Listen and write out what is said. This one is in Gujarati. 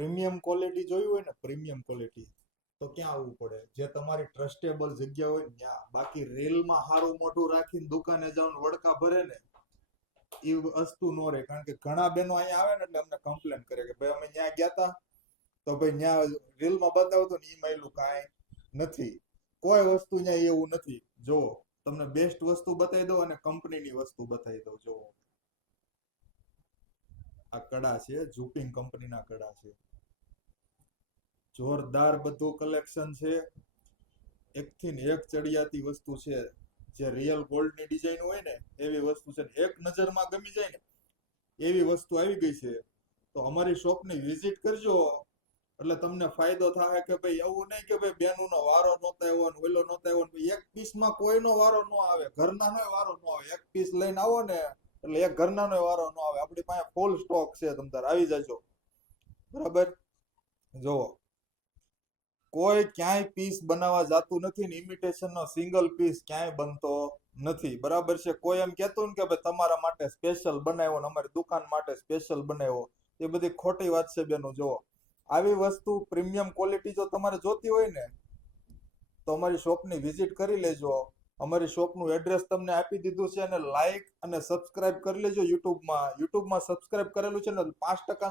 પ્રીમિયમ ક્વોલિટી જોયું હોય ને, પ્રીમિયમ ક્વોલિટી, તો ક્યાં આવવું પડે? જે તમારી ટ્રસ્ટેબલ જગ્યા હોય ને ત્યાં. બાકી રેલમાં હારું મોટું રાખીને દુકાને જાવ ને વડકા ભરે ને એ વસ્તુ નો રહે. કારણ કે ઘણા બેનો અહીંયા આવે ને એટલે અમને કમ્પ્લેન કરે કે ભાઈ અમે ત્યાં ગયા તા તો ભાઈ ત્યાં રીલમાં બતાવતો ને એમાં એલું કાંઈ નથી. કોઈ વસ્તુ ત્યાં એવું નથી. જો તમને બેસ્ટ વસ્તુ બતાવી દઉં અને કંપનીની વસ્તુ બતાવી દઉં. જો આ કડા છે, ઝુપિંગ કંપનીના કડા છે. જોરદાર બધું કલેક્શન છે. એકથી ને એક ચડિયાતી વસ્તુ છે. જે રિયલ ગોલ્ડની ડિઝાઇન હોય ને એવી વસ્તુ છે. એક નજરમાં ગમી જાય ને એવી વસ્તુ આવી ગઈ છે. તો અમારી શોપની વિઝિટ કરજો એટલે તમને ફાયદો થાય કે ભાઈ એવું નહીં કે ભાઈ બેનુનો વારો નહોતો આવ્યો ને ઓલો નહોતો આવ્યો ને. એક પીસમાં કોઈનો વારો ન આવે, ઘરનાનો વારો ન આવે. એક પીસ લઈને આવો ને એટલે એક ઘરનાનો વારો ન આવે. આપણી પાસે ફૂલ સ્ટોક છે, તમ તાર આવી જાજો. બરાબર. જો કોઈ ક્યાંય પીસ બનાવવા જાતું નથી ને ઇમિટેશન નો સિંગલ પીસ ક્યાંય બનતો નથી. બરાબર છે. કોઈ એમ કહેતું ને કે ભાઈ તમારા માટે સ્પેશિયલ બનાવ્યો ને અમારી દુકાન માટે સ્પેશિયલ બનાવ્યો, એ બધી ખોટી વાત છે બેનો. જો આવી વસ્તુ પ્રીમિયમ ક્વોલિટી જો તમારે જોતી હોય ને તો અમારી શોપની વિઝિટ કરી લેજો. અમારી શોપનું એડ્રેસ તમને આપી દીધું છે અને લાઈક અને સબસ્ક્રાઇબ કરી લેજો. યુટ્યુબમાં સબસ્ક્રાઇબ કરેલું છે ને 5%